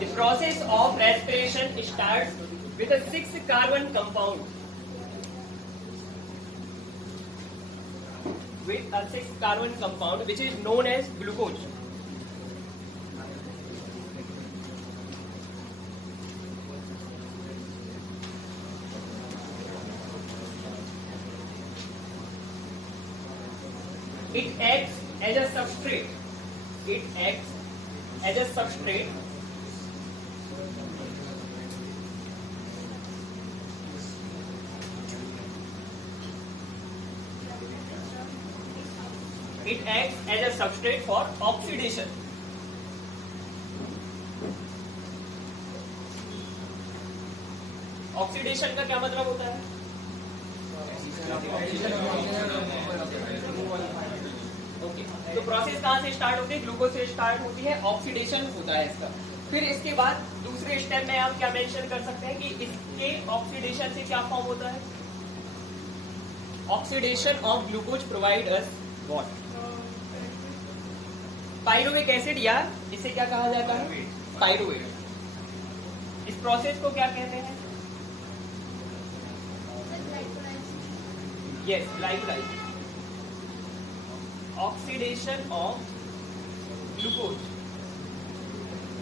The process of respiration starts with a 6-carbon compound. With a 6-carbon compound which is known as glucose. It acts as a substrate. It acts as a substrate for oxidation. Oxidation का क्या मतलब होता है? Okay, तो process कहां से start होती है? ग्लूकोज से स्टार्ट होती है, ऑक्सीडेशन होता है इसका। फिर इसके बाद दूसरे स्टेप में आप क्या मेंशन कर सकते हैं कि इसके ऑक्सीडेशन से क्या फॉर्म होता है? Oxidation of glucose provide us what? Pyruvate acid, या इसे क्या कहा जाता है? पायरुवेट। इस प्रोसेस को क्या कहते हैं? Yes, glycolysis. Oxidation of glucose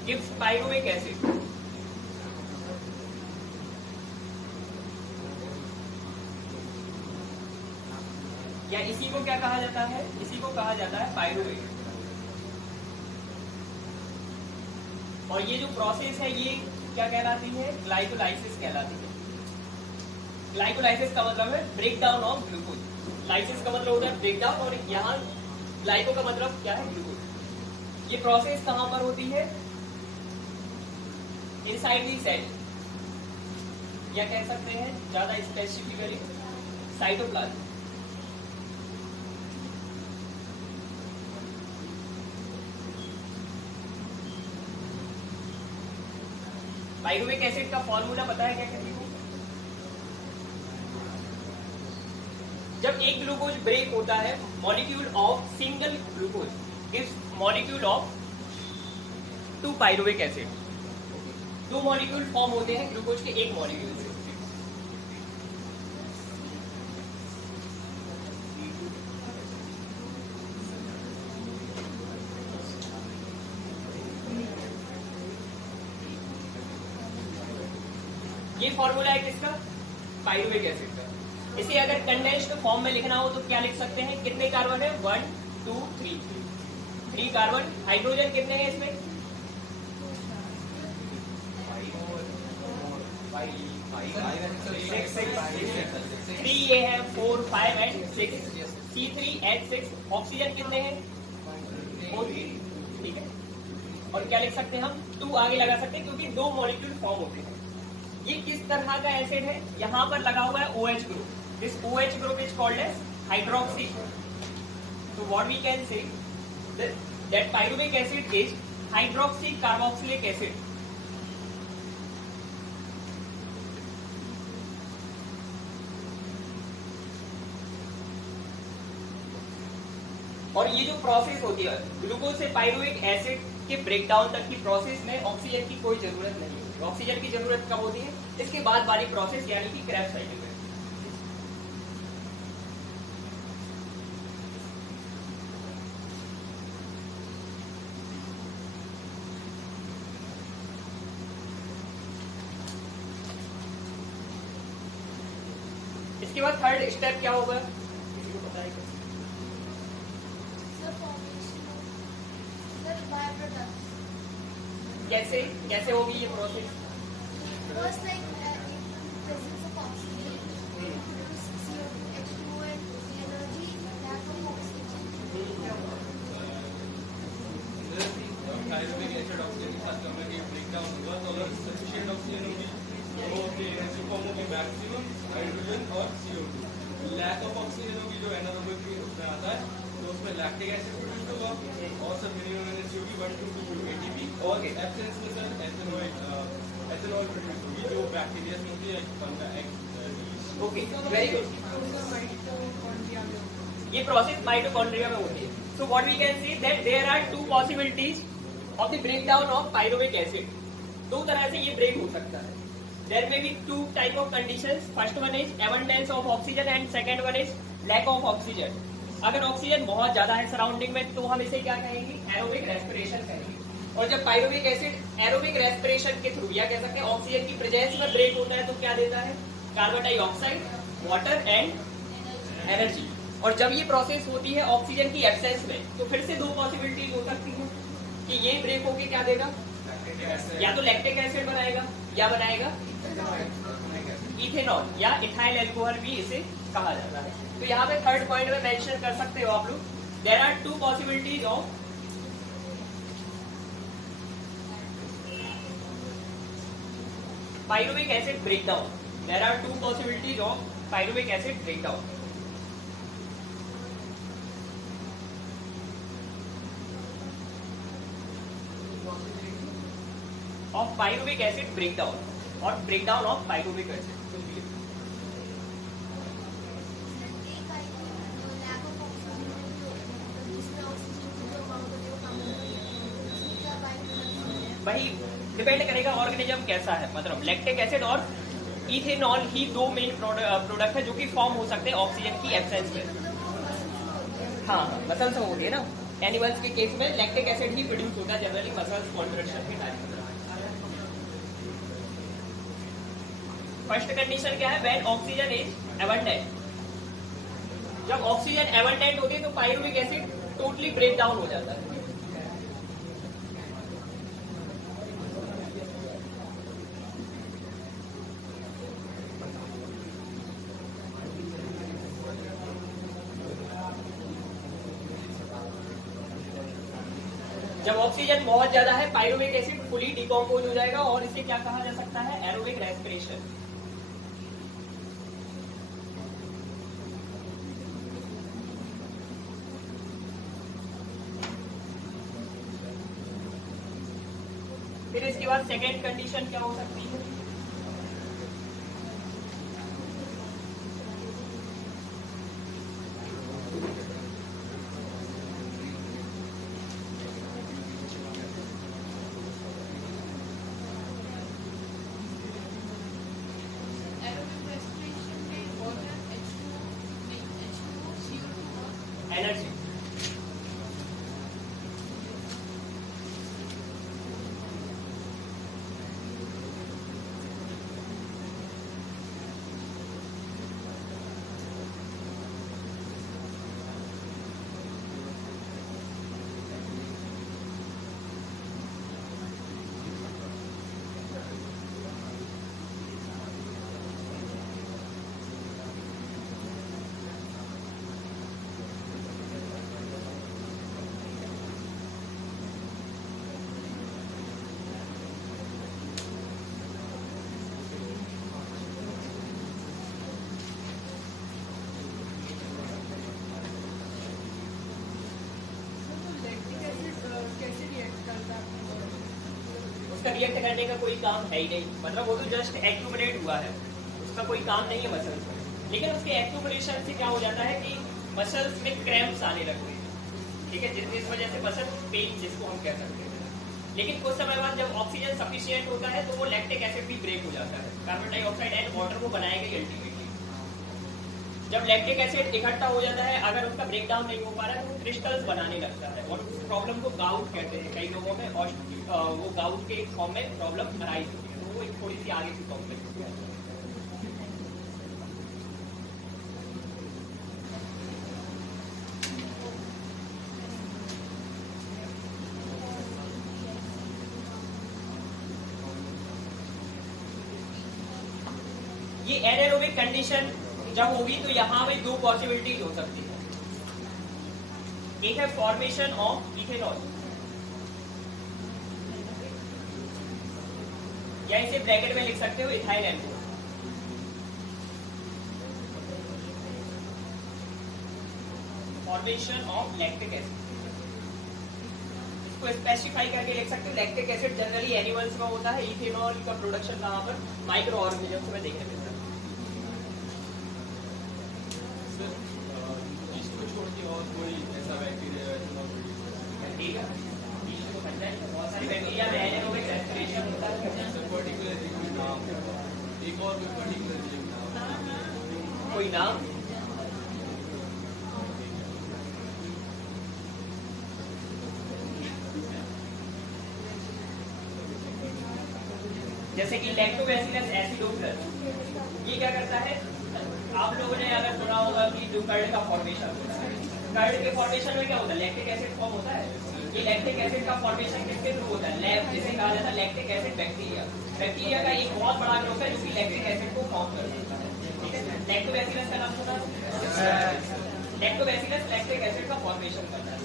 gives pyruvic acid. या इसी को क्या कहा जाता है? इसी को कहा जाता है पायरुवेट। और ये जो प्रोसेस है ये क्या कहलाती है? ग्लाइकोलाइसिस कहलाती है। ग्लाइकोलाइसिस का मतलब है break down of glucose. Lysis का मतलब होता है ब्रेक डाउन, और यहाँ ग्लाइको का मतलब क्या है? ग्लूकोज। ये प्रोसेस कहां पर होती है? इनसाइड दी सेल, या कह सकते हैं ज्यादा स्पेसिफिकली साइटोप्लाज्म। पायरुविक एसिड का फॉर्मूला पता है क्या कहते हैं? जब एक ग्लूकोज ब्रेक होता है, molecule of single glucose gives molecule of 2 pyruvic acid. 2 molecule form होते हैं ग्लूकोज के एक मॉलिक्यूल से। ये फॉर्मूला है किसका? पायरुविक एसिड का। इसे अगर कंडेंस्ड फॉर्म में लिखना हो तो क्या लिख सकते हैं? कितने कार्बन है? 1 2 3 3 कार्बन। हाइड्रोजन कितने हैं इसमें? 3 ये है, 4 5 एंड 6, C3H6। ऑक्सीजन कितने हैं? 4। ठीक है, और क्या लिख सकते हैं हम? 2 आगे लगा सकते हैं क्योंकि 2 मॉलिक्यूल फॉर्म होते हैं। ये किस तरह का एसिड है? यहां पर लगा हुआ है OH group. This OH group is called as hydroxy. So what we can say that pyruvic acid is hydroxy carboxylic acid. और ये जो प्रोसेस होती है ग्लूकोज से पायरुविक एसिड के ब्रेकडाउन तक की प्रोसेस में ऑक्सीजन की कोई जरूरत नहीं होती। ऑक्सीजन की जरूरत कब होती है? इसके बाद वाली प्रोसेस यानी कि क्रैब्स साइकिल में। इसके बाद थर्ड स्टेप क्या होगा? किसी को पता है क्या? कैसे कैसे होगी ये प्रोसेस? पायरुविक एसिड ऑक्सीजन के साथ कम्युनिकेट ब्रेकडाउन होगा तो अगर सफिशिएंट ऑक्सीजन होगी तो अपनी एनर्जी फॉर्म होगी मैक्सिमम हाइड्रोजन और CO2। लैक ऑफ ऑक्सीजन होगी जो एनारोबिक उसमें आता है तो उसमें लैक्टिक एसिड प्रोड्यूस होगा और सब मिनिमम एनर्जी होगी 1 to 2 ATP। और एब्सेंस में सर एथेनॉल प्रोड्यूस होगी जो बैक्टीरिया में होती है। Okay, very good. ये प्रोसेस माइटोकॉन्ड्रिया में होती है। So what we can see that there are 2 possibilities of the breakdown of pyruvic acid. दो तरह से ये ब्रेक हो सकता है. There may be two type of conditions. First one is abundance of oxygen and second one is lack of oxygen. अगर oxygen बहुत ज्यादा है सराउंडिंग में तो हम इसे क्या कहेंगे? एरोबिक रेस्पिरेशन कहेंगे. और जब पायरुविक एसिड एरोबिक रेस्पिरेशन के थ्रू या कह सकते हैं ऑक्सीजन की प्रेजेंस में ब्रेक होता है तो क्या देता है? Carbon dioxide, water and energy. और जब ये प्रोसेस होती है ऑक्सीजन की एब्सेंस में तो फिर से दो पॉसिबिलिटीज हो सकती है कि ये ब्रेक होके क्या देगा? या तो लैक्टिक एसिड बनाएगा या बनाएगा इथेनॉल या इथाइल अल्कोहल भी इसे कहा जाता है. तो यहाँ पे थर्ड पॉइंट में मेंशन कर सकते हो आप लोग. There are two possibilities of pyruvic acid breakdown. There are two possibilities of pyruvic acid breakdown. Of pyruvic acid breakdown और ब्रेकडाउन ऑफ पायरुविक एसिड. वही डिपेंड करेगा ऑर्गेनिज्म कैसा है. मतलब लैक्टिक एसिड और इथेनॉल ही दो मेन प्रोडक्ट है जो कि फॉर्म हो सकते हैं ऑक्सीजन की एब्सेंस में. हाँ, मसल्स हो गए ना. एनिमल्स के केस में लैक्टिक एसिड ही प्रोड्यूस होता है जनरली मसल्स कॉन्ट्रैक्शन के टाइम. फर्स्ट कंडीशन क्या है? When oxygen is abundant. जब ऑक्सीजन एबंडेंट होती है तो pyruvic acid totally break down हो जाता है. जब ऑक्सीजन बहुत ज्यादा है पायरुविक एसिड फुली डिकम्पोज हो जाएगा और इसे क्या कहा जा सकता है? Aerobic respiration. फिर इसके बाद सेकेंड कंडीशन क्या हो सकती है? एनर्जी. उसका रिएक्ट करने का कोई काम है ही नहीं. मतलब वो तो जस्ट एक्यूमुलेट हुआ है, उसका कोई काम नहीं है मसल्स में. लेकिन उसके एक्यूमुलेशन से क्या हो जाता है कि मसल्स में क्रैम्प्स आने लगते हैं. ठीक है, जिस वजह से मसल पेन जिसको हम कह सकते हैं. लेकिन कुछ समय बाद जब ऑक्सीजन सफिशिएंट होता है तो वो लैक्टिक एसिड भी ब्रेक हो जाता है. कार्बन डाइऑक्साइड एंड वाटर को बनाएगा ही अल्टीमेटली. जब लैक्टिक एसिड इकट्ठा हो जाता है अगर उसका ब्रेक डाउन नहीं हो पा रहा है तो वो क्रिस्टल्स बनाने लगता है और उस प्रॉब्लम को गाउट कहते हैं कई लोगों में. और वो गाउट के फॉर्म में प्रॉब्लम अराइज होती है. तो वो एक थोड़ी सी आगे की कॉम्प्लेक्स है. ये एनारोबिक कंडीशन जब होगी तो यहाँ पे दो पॉसिबिलिटीज हो सकती है. एक है फॉर्मेशन ऑफ इथेनॉल या इसे ब्रैकेट में लिख सकते हो ethyl alcohol. Formation of lactic acid इसको स्पेसिफाई करके लिख सकते हो. लैक्टिक एसिड जनरली एनिमल्स में होता है. इथेनॉल का प्रोडक्शन कहाँ पर? माइक्रो ऑर्गेनिजम्स में देखने मिलता है. और कोई ऐसा बैक्टीरिया ठीक है, बहुत सारी बैक्टीरिया में एनारोबिक रेस्पिरेशन होता है. नाम जैसे कि लैक्टोबैसिलस एसिडोफिलस, ये क्या करता है? आप लोगों ने अगर सुना होगा कि जो कर्ड का फॉर्मेशन होता है, कर्ड के फॉर्मेशन में क्या होता है? लैक्टिक एसिड फॉर्म होता है। ये लैक्टिक एसिड का फॉर्मेशन किसके थ्रू होता है? लैब, जिसे कहा जाता है लैक्टिक एसिड बैक्टीरिया। बैक्टीरिया का एक बहुत बड़ा ग्रुप है जो कि लैक्टिक एसिड को फॉर्म करता है। ठीक है, लैक्टोबैसिलस का नाम सुना? लैक्टोबैसिलस लैक्टिक एसिड का फॉर्मेशन करता है।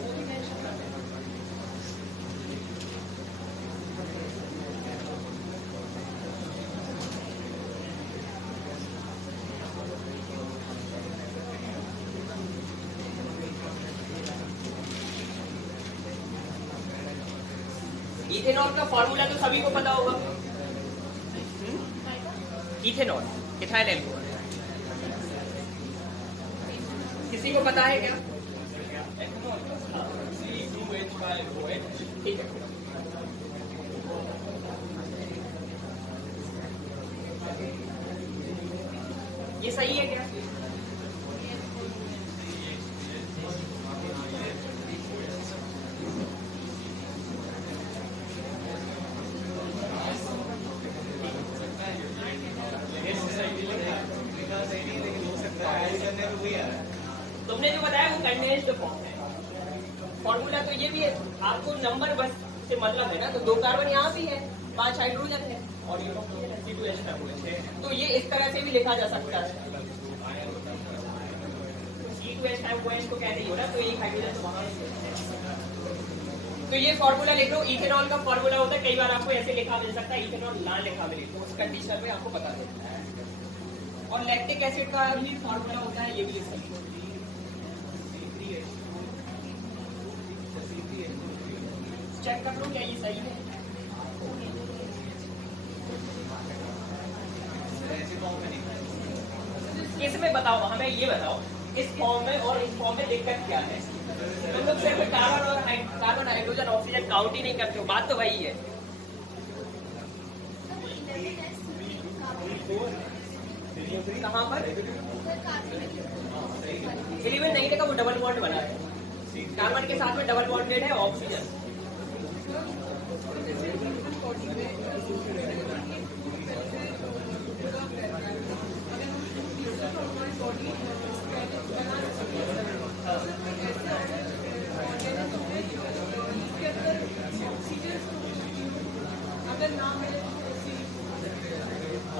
इथेनॉल का फॉर्मूला तो सभी को पता होगा। इथेनॉल, इथाइल एल्कोहल, किसी को पता है क्या? ठीक है, ये सही है क्या? तुमने जो बताया वो कंडेंस्ड फॉर्म है। फॉर्मूला तो ये भी है, आपको नंबर बस से मतलब है ना। तो 2 कार्बन यहाँ भी है, 5 हाइड्रोजन है और ये C2H है। तो ये इस तरह से भी लिखा जा सकता है। C2H को कहते ही हो ना, तो एक हाइड्रोजन तो वहां है। तो ये फॉर्मूला लिख लो। इथेनॉल का फॉर्मूला होता है, कई बार आपको ऐसे लिखा मिल सकता है, इथेनॉल ना लिखा मिले तो उस कंडीशन में आपको बता देता है। और लैक्टिक एसिड का भी फॉर्मूला होता है, ये भी सही है। चेक कर लो क्या ये सही है। इसमें बताओ, हमें ये बताओ इस फॉर्म में और इस फॉर्म में दिक्कत क्या है? तुम लोग सिर्फ कार्बन और कार्बन हाइड्रोजन ऑक्सीजन काउंट ही नहीं करते हो, बात तो वही है। कहाँ पर 11 नहीं देखा, वो डबल बॉन्ड बना है। कार्बन के साथ में डबल बॉन्डेड है ऑक्सीजन।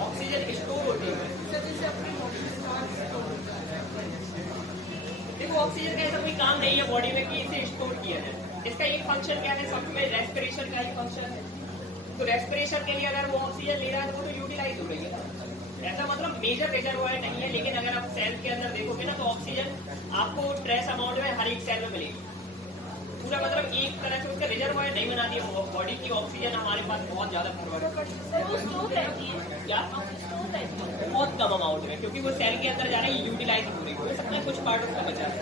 ऑक्सीजन स्टोर होती है। देखो ऑक्सीजन का ऐसा कोई काम नहीं है बॉडी में कि इसे स्टोर किया जाए। इसका एक फंक्शन क्या है? सबमें रेस्पिरेशन का ही फंक्शन है। तो रेस्पिरेशन के लिए अगर वो ऑक्सीजन ले रहा है तो वो तो यूटिलाइज हो रही है। ऐसा मतलब मेजर रिजर्वॉयर नहीं है, लेकिन अगर आप सेल के अंदर देखोगे ना तो ऑक्सीजन आपको ट्रेस अमाउंट में हर एक सेल में मिलेगी। पूरा मतलब एक तरह से उसका रिजर्वॉयर नहीं बना दिया बॉडी की। ऑक्सीजन हमारे पास बहुत ज्यादा क्या बहुत कम अमाउंट में, क्योंकि वो सेल के अंदर जा रही है, यूटिलाइज हो रही हो सकता है कुछ पार्ट उसका बचा है।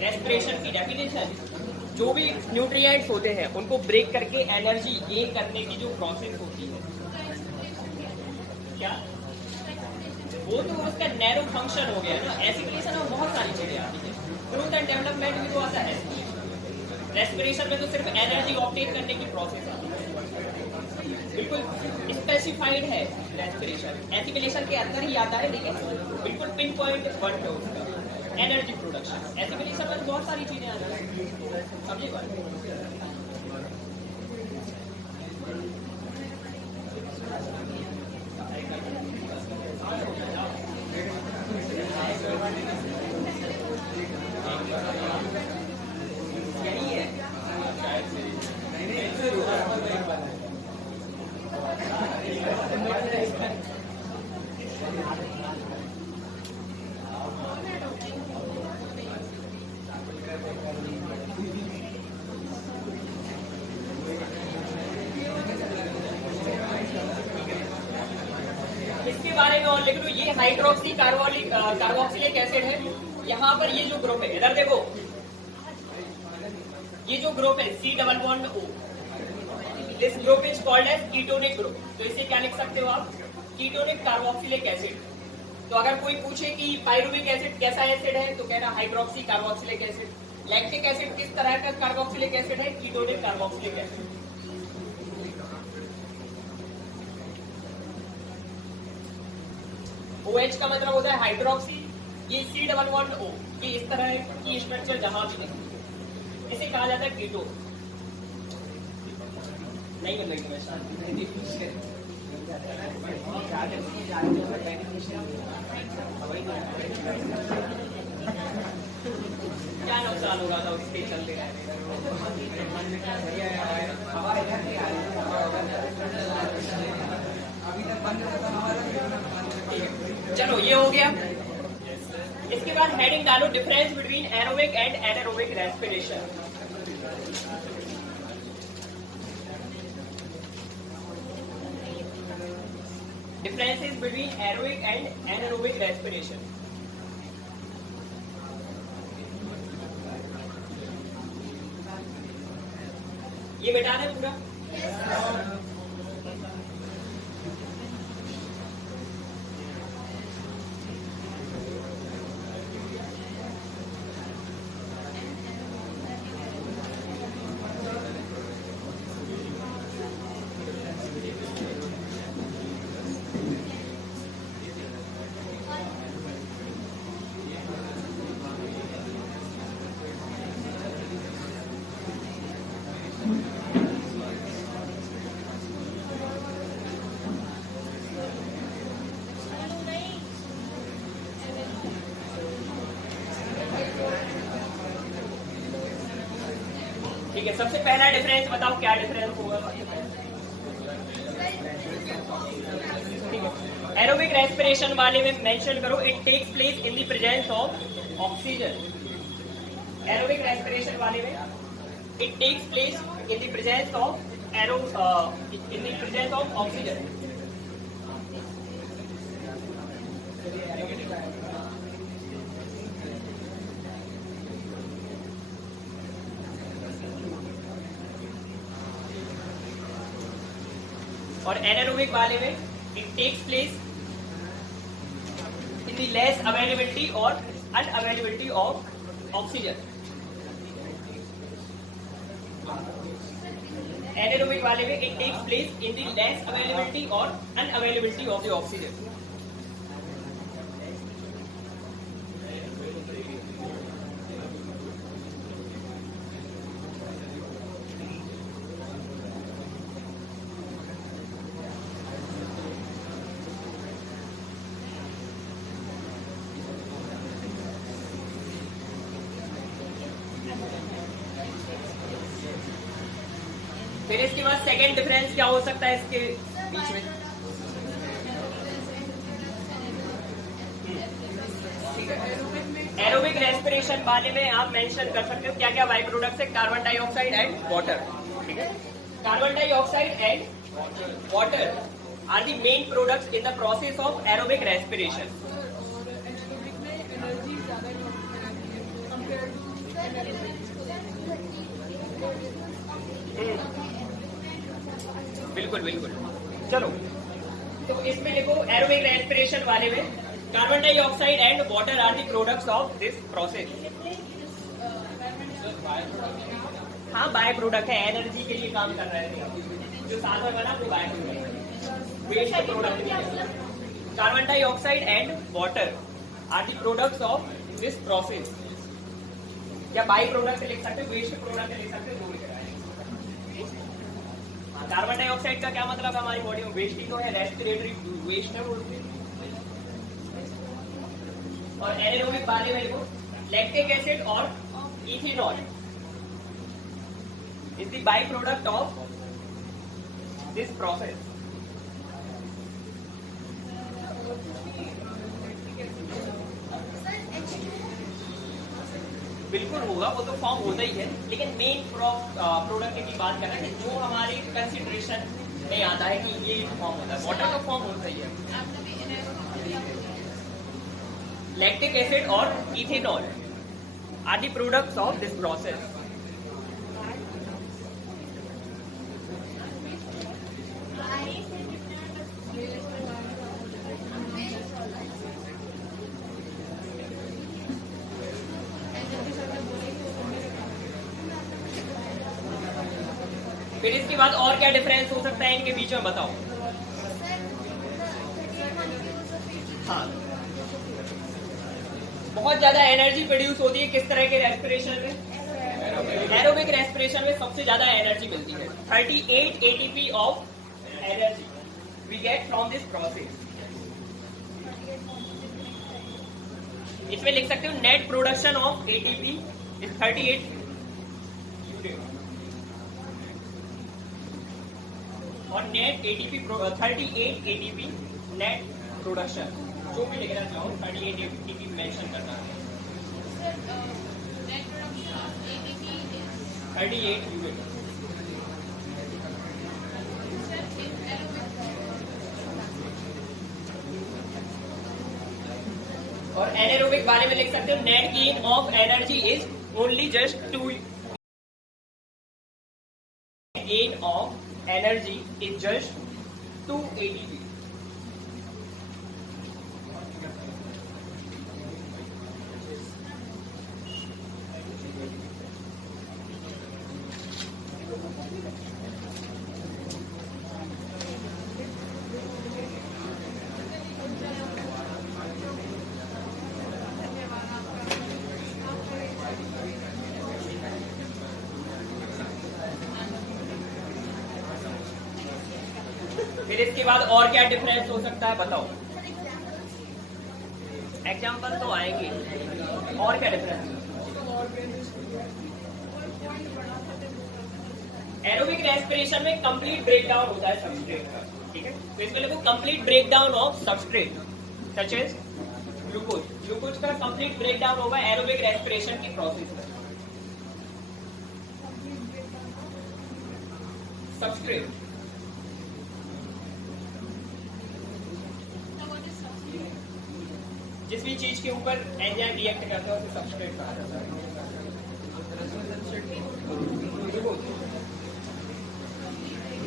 रेस्पिरेशन की डेफिनेशन, जो भी न्यूट्रिएंट्स होते हैं उनको ब्रेक करके एनर्जी गेन करने की जो प्रोसेस होती है, क्या वो तो उसका नैरो फंक्शन हो गया ना। एसिमिलेशन में बहुत सारी चीजें आती है, ग्रोथ एंड डेवलपमेंट में तो आता है। रेस्पिरेशन में तो सिर्फ एनर्जी ऑब्टेन करने की प्रोसेस आती है, बिल्कुल स्पेसिफाइड है रेस्पिरेशन। एसिमिलेशन के अंदर ही आता है, लेकिन बिल्कुल पिन पॉइंट वर्ड है उसका, एनर्जी प्रोडक्शन। एसिमिलेशन में बहुत सारी चीजें आती हैं, समझिए बात। इसके बारे में और लिख लो। ये हाइड्रोक्सी कार्बोक्सिलिक एसिड है। यहाँ पर ये जो ग्रुप है, इधर देखो, ये जो ग्रुप है C double bond O, this group is called as ketonic group. तो इसे क्या लिख सकते हो आप? Ketonic carboxylic acid. तो अगर कोई पूछे कि पायरुविक एसिड कैसा एसिड है, तो कहना hydroxy carboxylic acid. Lactic acid किस तरह का कार्बोक्सिलिक एसिड है? Ketonic carboxylic acid. OH का मतलब होता है हाइड्रोक्सी। ये C11O ये इस तरह की स्ट्रक्चर जहां भी नहीं, इसे कहा जाता है कीटोन। नहीं मिल रही क्या नुकसान होगा था उसके चलते? चलो ये हो गया। इसके बाद हेडिंग डालो difference between aerobic and anaerobic respiration. Differences between aerobic and anaerobic respiration. ये बेटा है पूरा। ठीक है, सबसे पहला डिफरेंस बताओ क्या डिफरेंस होगा? एरोबिक रेस्पिरेशन वाले में मेंशन करो it takes place in the presence of oxygen. Aerobic respiration वाले में it takes place in the presence of oxygen. और एनारोबिक वाले में it takes place in the less availability और अनअवेलेबिलिटी ऑफ ऑक्सीजन। एनारोबिक वाले में it takes place in the less availability और unavailability of the oxygen. फिर इसके बाद सेकंड डिफरेंस क्या हो सकता है इसके बीच में? एरोबिक रेस्पिरेशन वाले में आप मेंशन कर सकते हो क्या क्या बाई प्रोडक्ट्स है? Carbon dioxide and water. ठीक है, carbon dioxide and water are the main products in the process of aerobic respiration. बिल्कुल बिल्कुल। चलो तो इसमें देखो एरोबिक रेस्पिरेशन वाले में carbon dioxide and water are the products of this process. हाँ बाय प्रोडक्ट है, एनर्जी के लिए काम कर रहे थे जो साथ में बना वो by product, waste product. Carbon dioxide and water are the products of this process. या बाय प्रोडक्ट लिख सकते हो, वेस्ट प्रोडक्ट लिख सकते हो, कार्बन डाइऑक्साइड का क्या मतलब है? हमारी बॉडी में वेस्ट ही तो है, रेस्पिरेटरी वेस्ट है वो। और एनारोबिक वाले में देखो लैक्टिक एसिड और ethanol is the by product of this process. बिल्कुल होगा, वो तो फॉर्म होता ही है, लेकिन मेन प्रोडक्ट की बात कर रहे हैं जो हमारे कंसिडरेशन में आता है कि ये फॉर्म होता है। वाटर का फॉर्म होता ही है। लैक्टिक एसिड और ethanol are the products of this process. फिर इसके बाद और क्या डिफरेंस हो सकता है इनके बीच में, बताओ। हाँ, बहुत ज्यादा एनर्जी प्रोड्यूस होती है किस तरह के रेस्पिरेशन में? एरोबिक रेस्पिरेशन में सबसे ज्यादा एनर्जी मिलती है। 38 ATP of energy we get from this process. इसमें लिख सकते हो net production of ATP is 38 और net ATP 38 ATP net production, जो भी लिखना चाहो 38 ATP मेंशन करना है। 38 यूनिट। और एनारोबिक बारे में लिख सकते हो net gain of energy is only just 2 gain of energy is just 2 ATP। फिर इसके बाद और क्या डिफरेंस हो सकता है, बताओ। एग्जाम्पल तो आएंगे, और क्या डिफरेंस? एरोबिक रेस्पिरेशन में कंप्लीट ब्रेकडाउन होता है सबस्ट्रेट का, ठीक है। तो इसमें देखो complete breakdown of substrate such as glucose. Glucose का कंप्लीट ब्रेकडाउन होगा एरोबिक रेस्पिरेशन की प्रोसेस में। सबस्ट्रेट जिस भी चीज के ऊपर एंजाइम रिएक्ट करता है उसे सबस्ट्रेट कहा जाता है।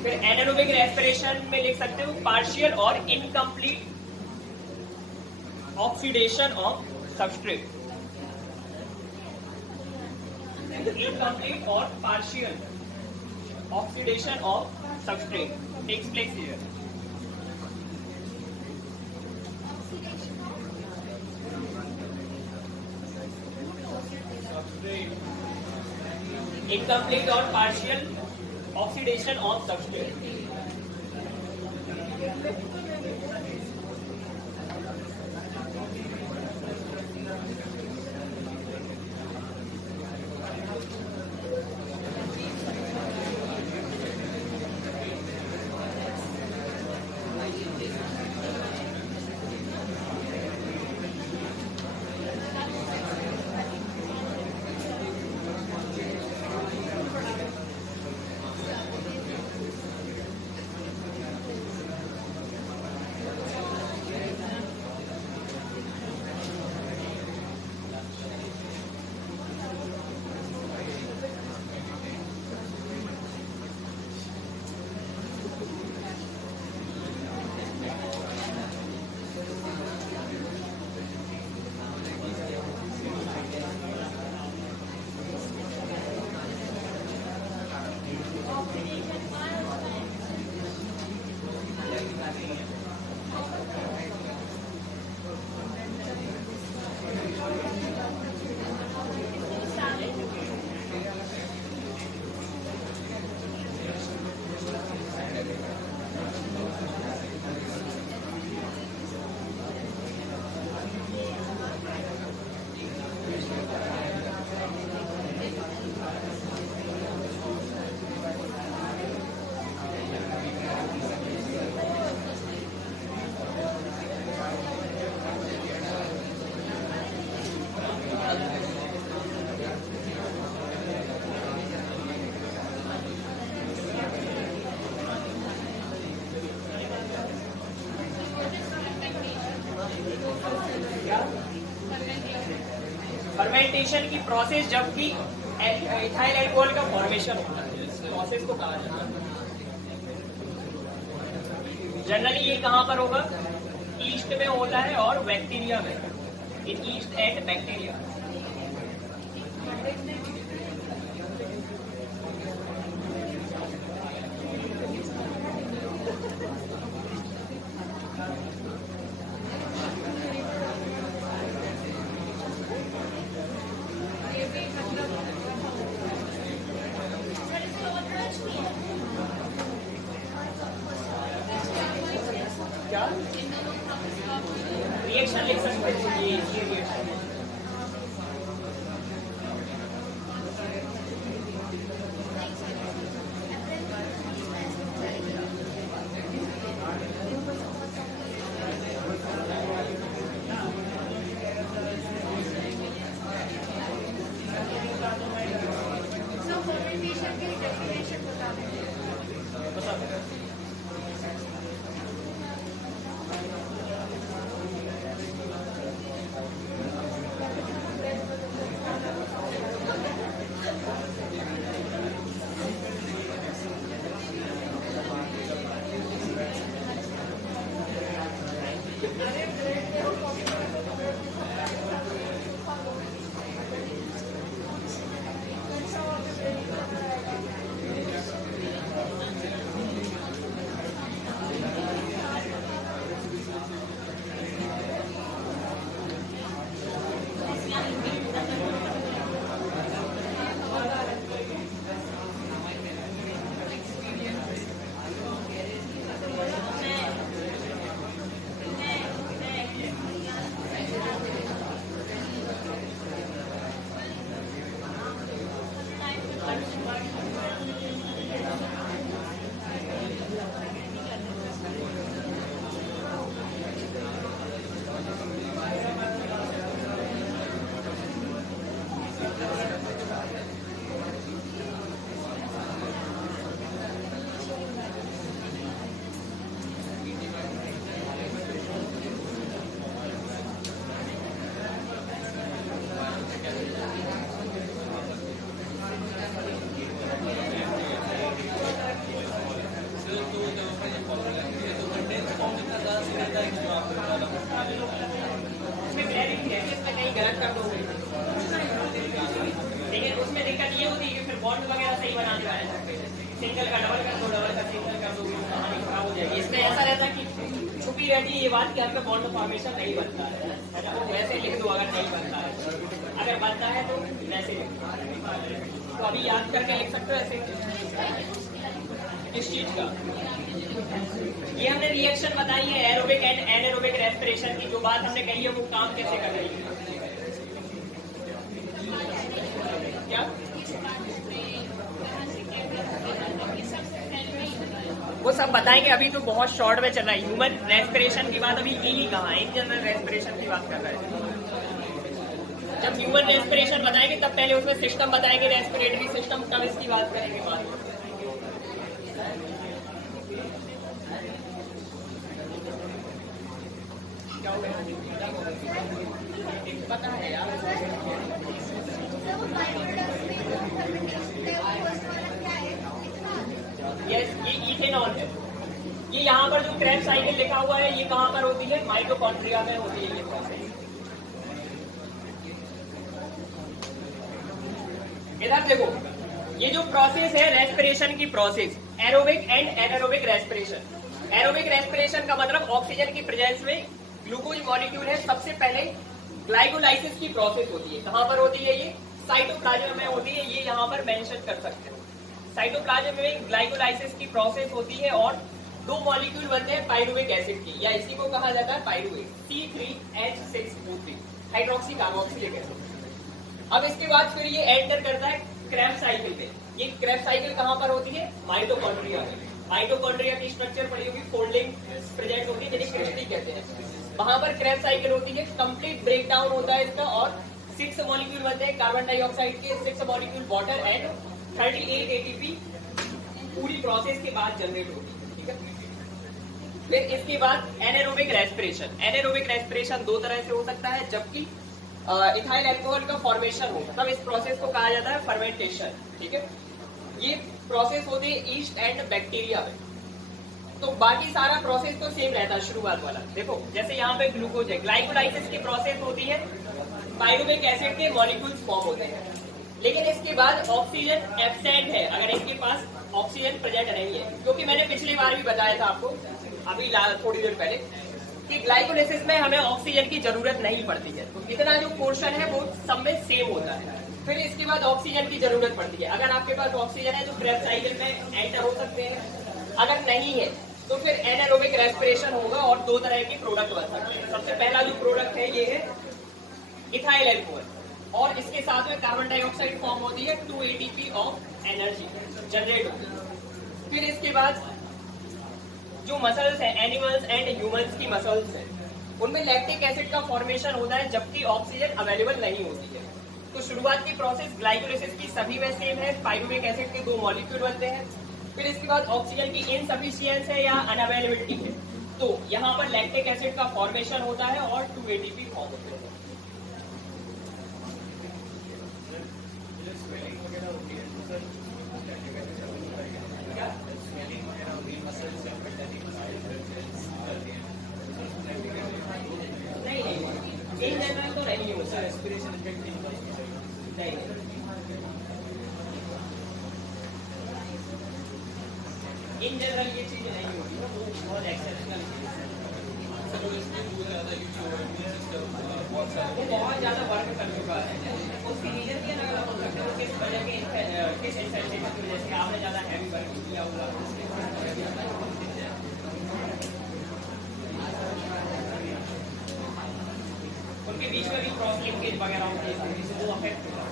फिर एनारोबिक रेस्पिरेशन में लिख सकते हो पार्शियल और incomplete oxidation of substrate. Incomplete और partial oxidation of substrate takes place here. Incomplete or partial oxidation of substrate. Fermentation की प्रोसेस जबकि इथाइल अल्कोहल का फॉर्मेशन होता है, इस प्रोसेस को कहा जाता है। जनरली ये कहाँ पर होगा? ईस्ट में होता है और बैक्टीरिया में, इन ईस्ट एंड बैक्टीरिया। का रिएक्शन लिख सकते हैं, ये रिएक्शन। लेकिन उसमें दिक्कत ये होती है कि फिर बॉन्ड वगैरह सही बनाना है, सिंगल का डबल कर दो, डबल का सिंगल कर दो, कहानी खराब हो जाएगी। इसमें ऐसा रहता है कि छुपी रहती है ये बात कि आपका बॉन्ड फॉर्मेशन नहीं बनता है, वो वैसे लिख दो अगर नहीं बनता है, अगर बनता है तो वैसे लिख दो। तो अभी याद करके लिख सकते हो ऐसे इस चीज का। ये हमने रिएक्शन बताई है एरोबिक एंड एनारोबिक रेस्पिरेशन की, जो बात हमने कही है वो काम कैसे कर रही है क्या वो सब बताएंगे। अभी तो बहुत शॉर्ट में चल रहा है। ह्यूमन रेस्पिरेशन की बात अभी की ही कहाँ है, इन जनरल रेस्पिरेशन की बात कर रहे हैं। जब ह्यूमन रेस्पिरेशन बताएंगे तब पहले उसमें सिस्टम बताएंगे, रेस्पिरेटरी सिस्टम, तब इसकी बात करेंगे बाद में। पता है यार यस, ये इथेनॉल है। ये यहाँ पर जो क्रेब्स साइकिल लिखा हुआ है ये कहाँ पर होती है, माइटोकॉन्ड्रिया में होती है ये प्रोसेस। इधर देखो, ये जो प्रोसेस है रेस्पिरेशन की process, aerobic and anaerobic respiration. Aerobic respiration का मतलब ऑक्सीजन की प्रेजेंस में ग्लूकोज मॉलिक्यूल है, सबसे पहले ग्लाइकोलाइसिस की प्रोसेस होती है। कहां पर होती है ये, साइटोप्लाज्म में होती है, ये यहां पर मेंशन कर सकते हो। साइटोप्लाज्म में ग्लाइकोलाइसिस की प्रोसेस होती है और दो मॉलिक्यूल बनते हैं पाइरुविक एसिड की, या इसी को कहा जाता है pyruvic, C3H6O3 hydroxy carboxylic acid. अब इसके बाद फिर ये एंटर करता है क्रेब्स साइकिल में। ये क्रेब्स साइकिल कहां पर होती है, माइटोकॉन्ड्रिया में। माइटोकॉन्ड्रिया की स्ट्रक्चर पड़ी होगी, फोल्डिंग प्रेजेंट होती है जिन्हें क्रिस्टली कहते हैं। वहां पर क्रेब्स साइकिल होती है, कंप्लीट ब्रेकडाउन होता है इसका और 6 मॉलिक्यूल बनते हैं कार्बन डाइऑक्साइड के, 6 मॉलिक्यूल वाटर एंड 38 ATP पूरी प्रोसेस के बाद जनरेट होती है। ठीक है, फिर इसके बाद एनारोबिक रेस्पिरेशन। एनारोबिक रेस्पिरेशन दो तरह से हो सकता है, जबकि इथाइल अल्कोहल का फॉर्मेशन हो तब इस प्रोसेस को कहा जाता है फर्मेंटेशन। ठीक है, ये प्रोसेस होती है ईस्ट एंड बैक्टीरिया में। तो बाकी सारा प्रोसेस तो सेम रहता है शुरुआत वाला। देखो जैसे यहाँ पे ग्लूकोज है, ग्लाइकोलाइसिस की प्रोसेस होती है, पाइरुविक एसिड के मॉलिक्यूल्स फॉर्म होते हैं। लेकिन इसके बाद ऑक्सीजन एब्सेंट है, अगर इसके पास ऑक्सीजन प्रेजेंट नहीं है, क्योंकि मैंने पिछली बार भी बताया था आपको अभी थोड़ी देर पहले कि ग्लाइकोलाइसिस में हमें ऑक्सीजन की जरूरत नहीं पड़ती है। तो इतना जो पोर्शन है वो सब में सेम होता है। फिर इसके बाद ऑक्सीजन की जरूरत पड़ती है। अगर आपके पास ऑक्सीजन है तो क्रेब्स साइकिल में एंटर हो सकते हैं, अगर नहीं है तो फिर एनारोबिक रेस्पिरेशन होगा और दो तरह के प्रोडक्ट बन सकते हैं। सबसे पहला जो प्रोडक्ट है ये है इथाइल एल्कोहल, और इसके साथ में कार्बन डाइऑक्साइड फॉर्म होती है, 2 ATP ऑफ एनर्जी जनरेट होती है। फिर इसके बाद जो मसल्स है एनिमल्स एंड ह्यूमंस की मसल्स है, उनमें लैक्टिक एसिड का फॉर्मेशन होता है जबकि ऑक्सीजन अवेलेबल नहीं होती है। तो शुरुआत की प्रोसेस ग्लाइकोलाइसिस की सभी में सेम है, पाइरुविक एसिड के 2 मॉलिक्यूल बनते हैं। फिर इसके बाद ऑक्सीजन की इनसफिशियंस है या अनअवेलेबिलिटी है, तो यहाँ पर लैक्टिक एसिड का फॉर्मेशन होता है और 2 ATP फॉर्म होते हैं। इन जनरल तो नहीं होता, रेस्पिरेशन इफेक्ट नहीं। इन जनरल ये चीजें नहीं होती ना, वो बहुत एक्सेप्शनल वो बहुत ज्यादा वर्क कर चुका है। उसकी रीजन भी अलग अलग हो सकते हैं, किस वजह के किस इन्फेक्शन की वजह से आपने ज्यादा हैवी वर्क किया हुआ। उनके बीच में भी क्रॉस लिंकेज वगैरह होती है, वो अफेक्ट होता है।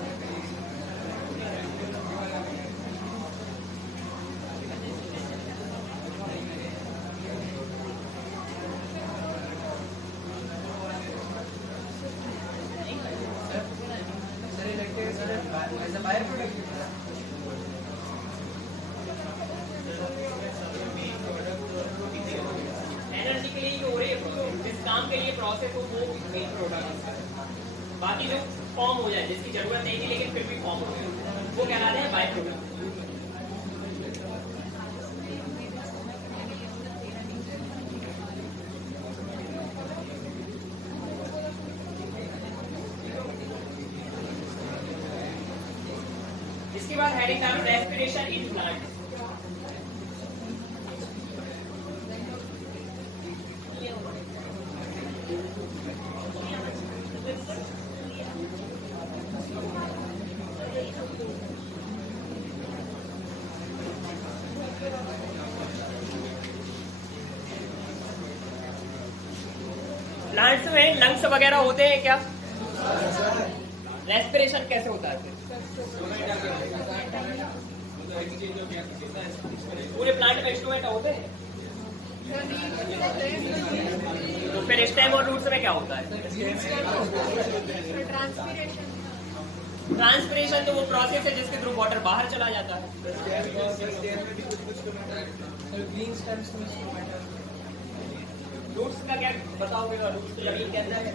एनर्जी के लिए जो हो रही है, जिस काम के लिए प्रोसेस हो वो मेन प्रोडक्ट है। बाकी जो फॉर्म हो जाए, जिसकी जरूरत नहीं थी लेकिन फिर भी फॉर्म हो गया, वो कहलाते हैं बाय प्रोडक्ट। इसके बाद हेडिंग डालो रेस्पिरेशन इन प्लांट। प्लांट्स में लंग्स वगैरह होते हैं क्या? रेस्पिरेशन कैसे होता है? पूरे प्लांट में इंस्ट्रूमेंट होते हैं, तो फिर स्टेम और रूट्स में क्या होता है? ट्रांसपिरेशन तो वो प्रोसेस है जिसके थ्रू वाटर बाहर चला जाता है। रूट्स का क्या बताओगे? रूट्स तो जमीन के अंदर है,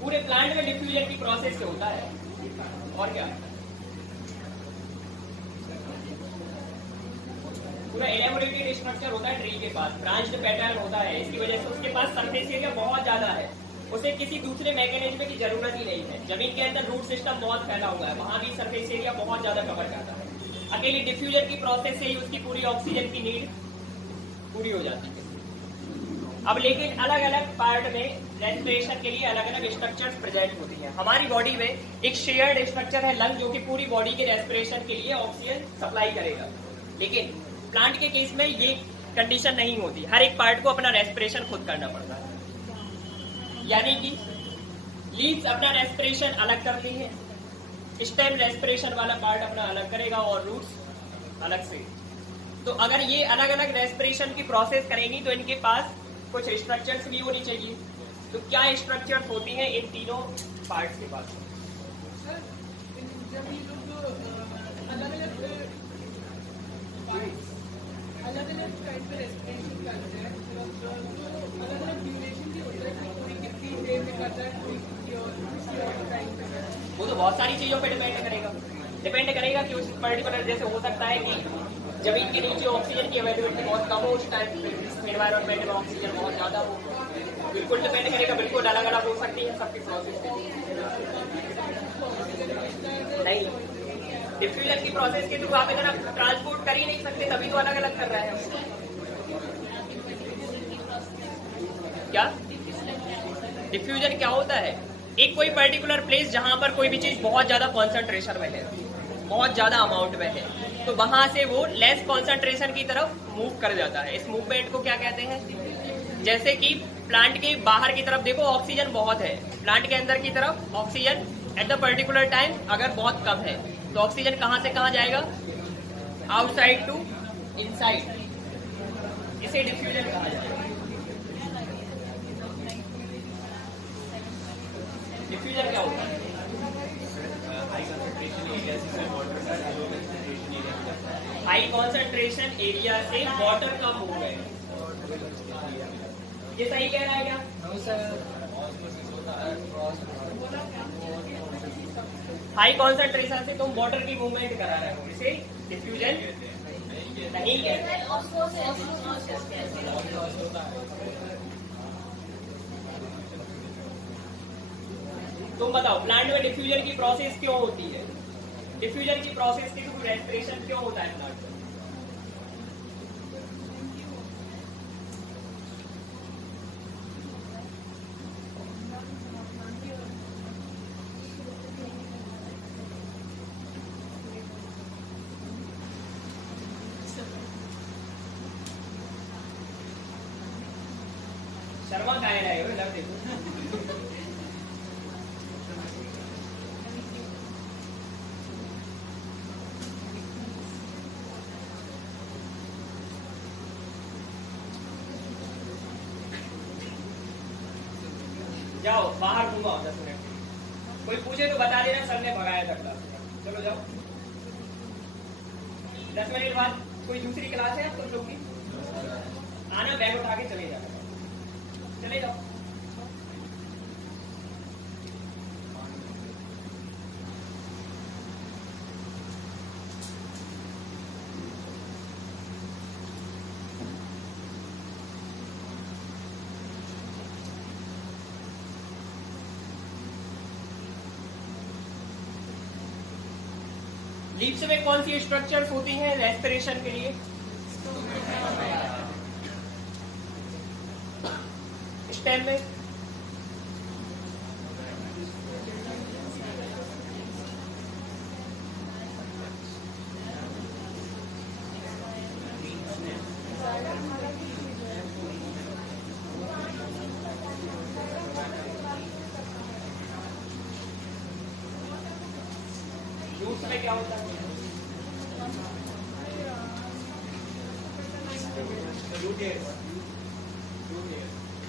पूरे प्लांट में डिफ्यूजन की प्रोसेस से होता है। और क्या? पूरा एलेबोरेटेड स्ट्रक्चर होता है ट्री के पास, ब्रांच्ड पैटर्न होता है, इसकी वजह से उसके पास सरफेस एरिया बहुत ज्यादा है, उसे किसी दूसरे मैकेनिज्म की जरूरत ही नहीं है। जमीन के अंदर रूट सिस्टम बहुत फैला हुआ है, वहां भी सरफेस एरिया बहुत ज्यादा कवर करता है। अकेली डिफ्यूजन की प्रोसेस से ही उसकी पूरी ऑक्सीजन की नीड पूरी हो जाती है। अब लेकिन अलग अलग पार्ट में रेस्पिरेशन के लिए अलग अलग स्ट्रक्चर्स प्रेजेंट होती हैं। हमारी बॉडी में एक शेयर्ड स्ट्रक्चर है लंग, जो कि पूरी बॉडी के रेस्पिरेशन के लिए ऑक्सीजन सप्लाई करेगा। लेकिन प्लांट के केस में ये कंडीशन नहीं होती, हर एक पार्ट को अपना रेस्पिरेशन खुद करना पड़ता है। यानी कि लीव्स अपना रेस्पिरेशन अलग करती है, स्टेम रेस्पिरेशन वाला पार्ट अपना अलग करेगा और रूट्स अलग से। तो अगर ये अलग अलग रेस्पिरेशन की प्रोसेस करेंगी तो इनके पास कुछ स्ट्रक्चर्स भी होनी चाहिए। तो क्या स्ट्रक्चर्स होती हैं इन तीनों पार्ट्स के पास? अलग अलग टाइप के रेस्पिरेशन करते हैं, अलग अलग ड्यूरेशन भी होता है, कोई कितनी देर में करता है, कोई टाइम पे। वो तो बहुत सारी चीजों पे डिपेंड करेगा कि उस पर्टिकुलर, जैसे हो सकता है कि जमीन के नीचे ऑक्सीजन की अवेलेबिलिटी बहुत कम हो, उस टाइम एनवायरमेंट में ऑक्सीजन बहुत ज्यादा हो। बिल्कुल डिपेंड करेगा, बिल्कुल अलग अलग हो सकती है सबकी प्रोसेस नहीं। डिफ्यूजन की प्रोसेस के थ्रू आप इतना ट्रांसपोर्ट कर ही नहीं सकते, तभी तो अलग अलग कर रहे हैं। क्या डिफ्यूजन क्या होता है? एक कोई पर्टिकुलर प्लेस जहां पर कोई भी चीज बहुत ज्यादा कॉन्सेंट्रेशन में है, बहुत ज्यादा अमाउंट में है, तो वहां से वो लेस कॉन्सेंट्रेशन की तरफ मूव कर जाता है। इस मूवमेंट को क्या कहते हैं? जैसे कि प्लांट के बाहर की तरफ देखो ऑक्सीजन बहुत है, प्लांट के अंदर की तरफ oxygen at the particular time अगर बहुत कम है तो ऑक्सीजन कहां से कहां जाएगा? आउटसाइड टू इनसाइड, इसे डिफ्यूजन कहा जाएगा। डिफ्यूजन क्या होता है? हाई कॉन्सेंट्रेशन एरिया से वाटर का मूवमेंट। ये सही कह रहा है क्या? हाई कॉन्सेंट्रेशन से तुम वाटर की मूवमेंट करा रहे हो, इसे डिफ्यूजन नहीं कहते। तुम बताओ प्लांट में डिफ्यूजन की प्रोसेस क्यों होती है? डिफ्यूजन की प्रोसेस के थ्रू रेस्पिरेशन क्यों होता है प्लांट में? शर्मा काहे रहे हो? इधर देखो। जाओ बाहर घूमो 10 मिनट। कोई पूछे तो बता देना, सर ने भगाया था क्लास में। चलो जाओ। 10 मिनट बाद कोई दूसरी क्लास है तुम लोग की, आना बैग उठा के चले जाना, चले जाओ। लीव्स में कौन सी स्ट्रक्चर्स होती हैं रेस्पिरेशन के लिए? स्टेम में रूट्स में क्या होता है?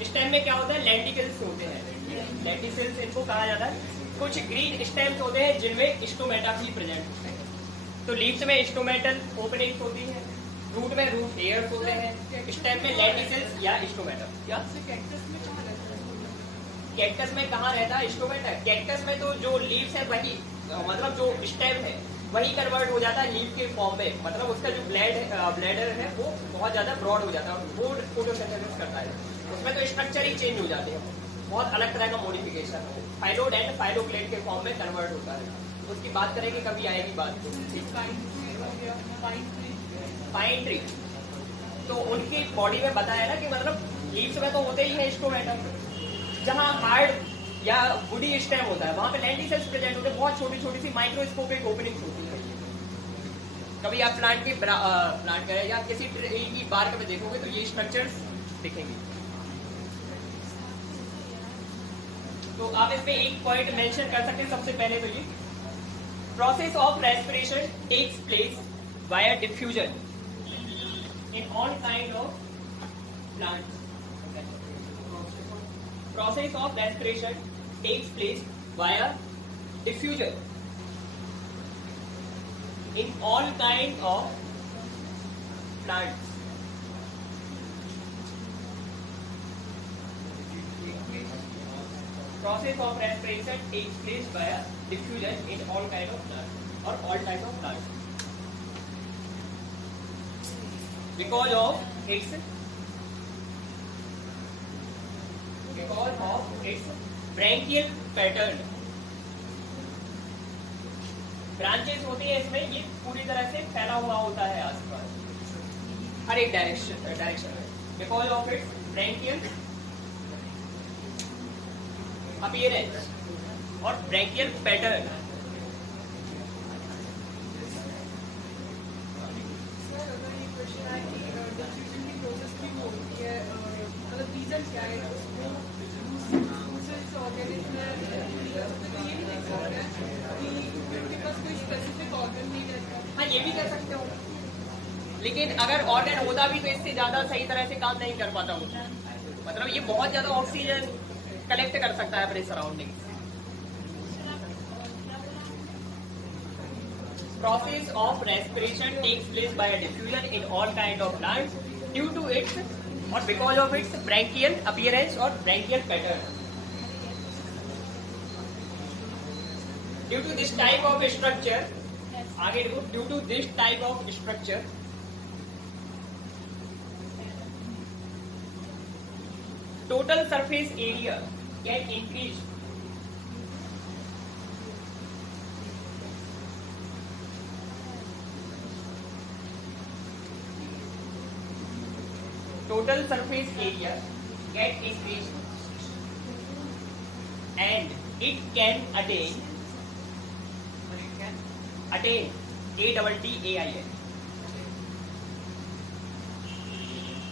स्टेम में क्या होता है? लेंटिकल्स होते हैं। लेंटिकल्स इनको कहा जाता है। कुछ ग्रीन स्टेम्स होते हैं जिनमें स्टोमेटा भी प्रेजेंट होते हैं। तो लीव्स में स्टोमेटल ओपनिंग्स होती है, रूट में रूट हेयर्स होते हैं, स्टेम में लेंटिकल्स या स्टोमेटा। क्या कैक्टस में कहाँ रहता है स्टोमेटा? कैक्टस में तो जो लीव्स है वही, मतलब जो स्टेम है वही कन्वर्ट हो जाता है लीव के फॉर्म में, मतलब उसका जो ब्लैडर है वो बहुत ज्यादा ब्रॉड हो जाता है और वो फोटोसिंथेसिस करता है। उसमें तो स्ट्रक्चर ही चेंज हो जाते हैं, बहुत अलग तरह का मॉडिफिकेशन है। फाइलोड एंड फाइलोक्लेट के फॉर्म में कन्वर्ट होता है। उसकी बात करेंगे, कभी आएगी बात। पाइन ट्री तो उनकी बॉडी में बताया ना कि मतलब लीव्स में तो होते ही है स्टोमेटा, जहाँ हार्ड या वुडी स्टेम होता है वहां पे लेंटिकल्स प्रेजेंट होते हैं। बहुत छोटी छोटी सी माइक्रोस्कोपिक ओपनिंग्स होती है। कभी आप प्लांट करें या किसी ट्री की बार्क में देखोगे तो ये स्ट्रक्चर्स दिखेंगे। तो आप इसमें एक पॉइंट मेंशन कर सकते हैं। सबसे पहले तो ये process of respiration takes place via diffusion in all kind of plants. Process of respiration takes place via diffusion in all kind of plants. Process of respiration takes place via diffusion in all kind of plants or all type of plants because of its branchial pattern. Branches होती है इसमें, ये पूरी तरह से फैला हुआ होता है आसपास हर एक डायरेक्शन में। Because of its branchial appearance और ब्रैंकियल पैटर्न। लेकिन अगर ऑर्गन होता भी तो इससे ज्यादा सही तरह से काम नहीं कर पाता वो। मतलब ये बहुत ज्यादा ऑक्सीजन कलेक्ट कर सकता है अपने surrounding. Process of respiration takes place by a diffusion in all kind of plants due to its or because of its branchial appearance or branchial pattern. Due to this type of structure, आगे देखो, due to this type of structure, total surface area get increased. Total surface area get increased and it can attain ATTAIN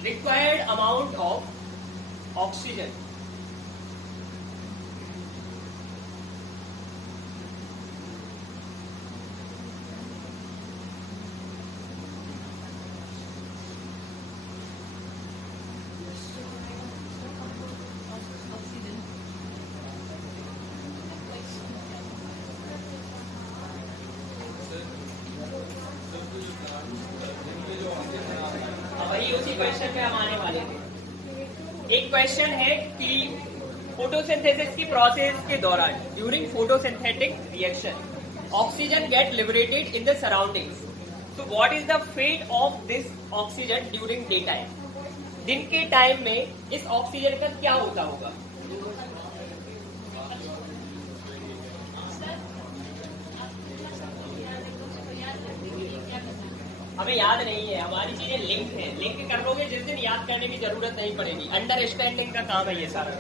required amount of oxygen वही उसी question पे हम आने वाले थे। एक क्वेश्चन है कि फोटोसिंथेसिस की प्रोसेस के दौरान during photosynthetic reaction oxygen get liberated in the surroundings, तो what is the fate of this oxygen during day time? दिन के टाइम में इस ऑक्सीजन का क्या होता होगा? हमें याद नहीं है, हमारी चीजें लिंक है, लिंक कर लोगे जिस दिन याद करने की जरूरत नहीं पड़ेगी। अंडरस्टैंडिंग का काम है ये सारा।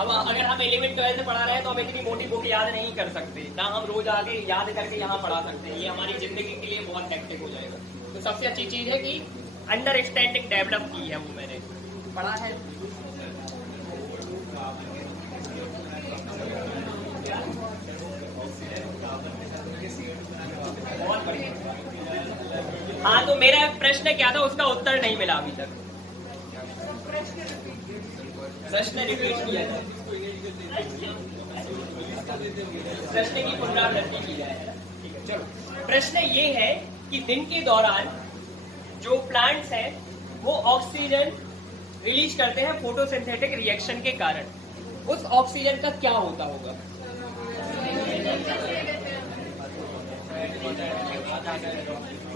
अब अगर हम 11th 12th पढ़ा रहे हैं तो हम इतनी मोटी बुक याद नहीं कर सकते, ना हम रोज आगे याद करके यहाँ पढ़ा सकते हैं। ये हमारी जिंदगी के लिए बहुत हेक्टिक हो जाएगा। तो सबसे अच्छी चीज है कि अंडरस्टैंडिंग डेवलप की है, वो मैंने पढ़ा है। बहुत बढ़िया। हाँ, तो मेरा प्रश्न क्या था, उसका उत्तर नहीं मिला अभी तक। प्रश्न रिपीट किया जाए, प्रश्न की पुनरावृत्ति की जाए। ठीक है, चलो। प्रश्न ये है कि दिन के दौरान जो प्लांट्स हैं वो ऑक्सीजन रिलीज करते हैं फोटोसिंथेटिक रिएक्शन के कारण। उस ऑक्सीजन का क्या होता होगा?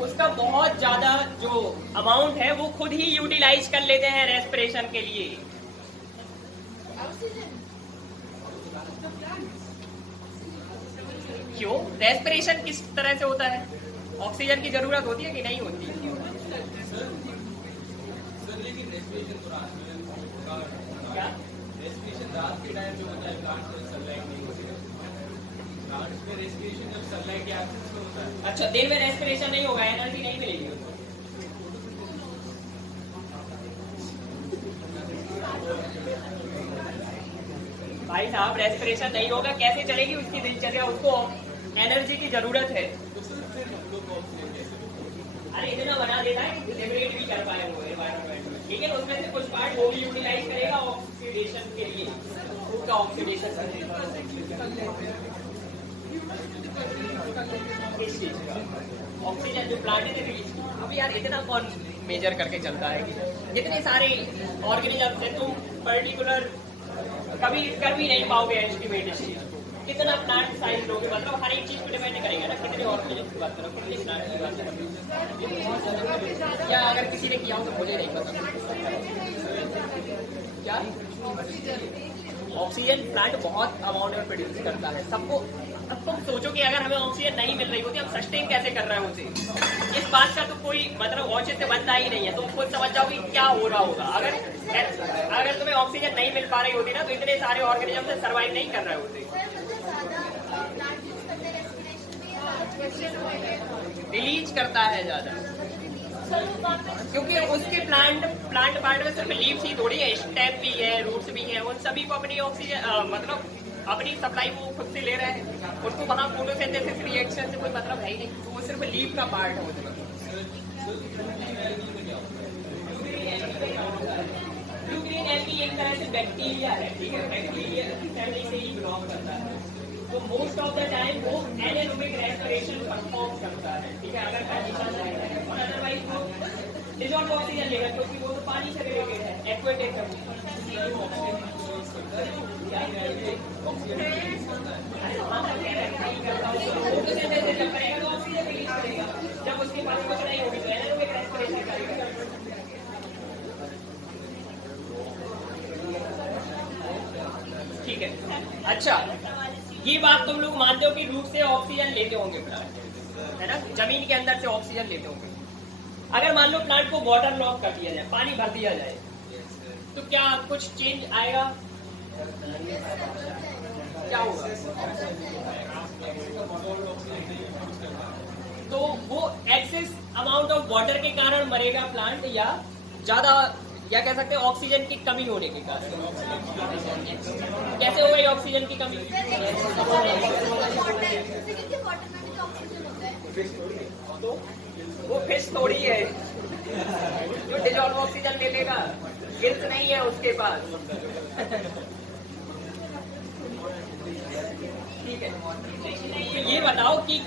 उसका बहुत ज्यादा जो अमाउंट है वो खुद ही यूटिलाइज कर लेते हैं रेस्पिरेशन के लिए। क्यों? रेस्पिरेशन किस तरह से होता है? ऑक्सीजन की जरूरत होती है कि नहीं होती? सर लेकिन रेस्पिरेशन तो रात में क्या? रेस्पिरेशन रात के टाइम जो होता है, प्लांट में सनलाइट नहीं होती है। प्लांट में रेस्पिरेशन जब सनलाइट के एब्सेंस में होता है। अच्छा, दिन में रेस्पिरेशन नहीं होगा, एनर्जी नहीं मिलेगी। भाई साहब, रेस्पिरेशन नहीं होगा, कैसे चलेगी उसकी दिनचर्या? उसको एनर्जी की जरूरत है। अरे इतना बना देता है कि लिबरेट भी कर पाए वो एनवायरनमेंट में, लेकिन उसमें से कुछ पार्ट वो भी यूटिलाइज करेगा ऑक्सीडेशन के लिए। उसका ऑक्सीडेशन इस चीज का ऑक्सीजन जो प्लांट है रिलीज। अब यार इतना कौन मेजर करके चलता है कि इतने सारे ऑर्गेनिज्म है, तुम पर्टिकुलर कभी कर भी नहीं पाओगे एस्टिमेट इस चीज को। कितना प्लांट साइज लोगे, मतलब हर एक चीज को डिपेंड करेगा ना, कितने ऑर्गेनिज्म की बात करो, कितने प्लांट की बात करो। या अगर किसी ने किया हो तो मुझे नहीं पता। क्या ऑक्सीजन प्लांट बहुत अमाउंट में प्रोड्यूस करता है सबको। अब तुम सोचो कि अगर हमें ऑक्सीजन नहीं मिल रही होती, हम सस्टेन कैसे कर रहे होते? इस बात का तो कोई मतलब औचित्य बनता ही नहीं है। तुम खुद समझ जाओ कि क्या हो रहा होगा। अगर तुम्हें ऑक्सीजन नहीं मिल पा रही होती ना, तो इतने सारे ऑर्गेनिज्म से सर्वाइव नहीं कर रहे होते। रिलीज करता है ज्यादा, क्योंकि उसके प्लांट पार्ट में सिर्फ लीव्स ही थोड़ी है, स्टेम भी है, रूट्स भी है। उन सभी को अपनी ऑक्सीजन मतलब अपनी सप्लाई वो खुद से ले रहे हैं। उनको वहाँ फोटोसिंथेसिस रिएक्शन से कोई मतलब है ही नहीं, तो वो सिर्फ लीफ का पार्ट है उसमें। ब्लू ग्रीन एल्गी एक तरह से बैक्टीरिया है, ठीक है, बैक्टीरिया की फैमिली से ही बिलोंग करता है। तो मोस्ट ऑफ द टाइम वो एनारोबिक रेस्पिरेशन परफॉर्म करता है, ठीक है, अगर कंडीशन है, और अदरवाइज वो डिसॉल्व ऑक्सीजन लेगा क्योंकि वो तो पानी से रिलेटेड है, एक्वेटिक है। जब उसके पास कुछ नहीं होगी तो एनारोबिक रेस्पिरेशन करेगा। ठीक है, अच्छा, ये बात तुम लोग मानते हो कि रूट से ऑक्सीजन लेते होंगे प्लांट, है ना, जमीन के अंदर से ऑक्सीजन लेते होंगे। अगर मान लो प्लांट को वाटर लॉक कर दिया जाए, पानी भर दिया जाए, तो क्या कुछ चेंज आएगा? क्या होगा? तो वो एक्सेस अमाउंट ऑफ वाटर के कारण मरेगा प्लांट, या ज्यादा, या कह सकते हैं ऑक्सीजन की कमी होने के कारण? कैसे हो गई ऑक्सीजन की कमी? तो वो फिश थोड़ी है जो डिसॉल्व ऑक्सीजन ले लेगा, गिल्स नहीं है उसके पास। ठीक है, तो ये बताओ कि